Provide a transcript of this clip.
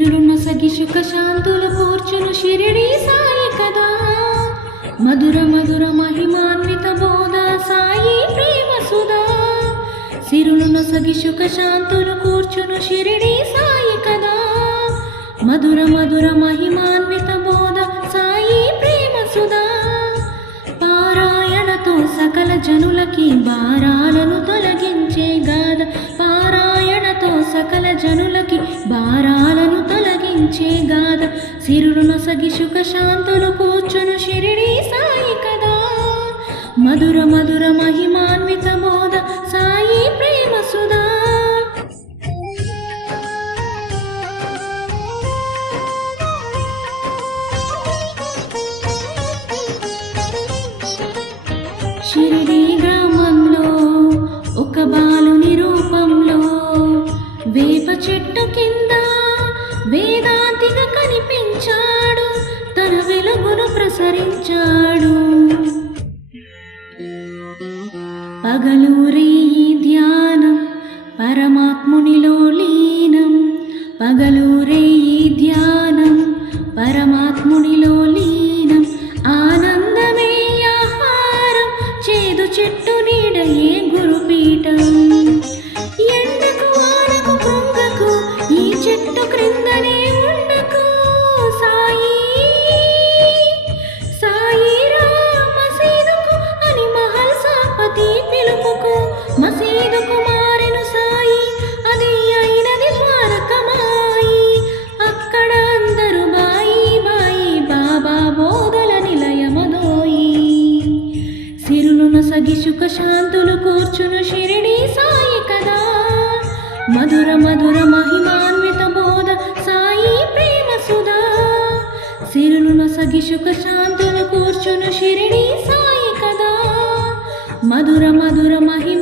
సిరులున్న సగి సుఖ శాంతులు కూర్చును షిరిడి సాయి కదా. మధుర మధుర మహిమాన్విత బోధ సాయి ప్రేమ సుధా. సిరులున్న సగి సుఖ శాంతులు కూర్చును షిరిడి సాయి కదా. మధుర మధుర మహిమాన్విత బోధ సాయి ప్రేమ సుధా. పారాయణతో సకల జనులకి భారాలను తొలగించే గాథ. పారాయణతో సకల జనులకి భారాలను తొలగించే గాథ. సిరులున సగి సుఖ శాంతులు కూర్చును షిరిడి సాయి కదా. మధుర మధుర మహిమాన్విత బోధ సాయి ప్రేమ సుధా. షిరిడి గ్రామంలో ఒక బాలుని రూపంలో వేప చెట్టు కింద వేదాంతిగా కనిపించాడు. తన వెలుగును ప్రసరించాడు. పగలు రేయి ధ్యానం పరమాత్మునిలో లీనం. పగలు రేయి ధ్యానం పరమాత్మునిలో లీనం. ఆనందమే ఆహారం చేదు చెట్టు నీడయే గురుపీఠం. ఎండకు వానకు కృంగకు ఈ చెట్టు క్రిందనే ఉండకు. సాయి సాయి రా మసీదుకు అని మహల్ సాపతి పిలుపుకు. మసీదుకు మారెను సాయి అది అయినది ద్వారకమాయి. అక్కడ అందరూ బాయి బాయి బాబా బోధల నిలయమదోయి. సిరులున సగి సుఖ శాంతులు కూర్చును షిరిడి సాయి కదా. మధుర మధుర మహిమాన్విత బోధ సాయి ప్రేమ సుధా. సిరులున సగి సుఖ శాంతులు కూర్చును షిరిడి సాయి కదా. మధుర మధుర మహిమ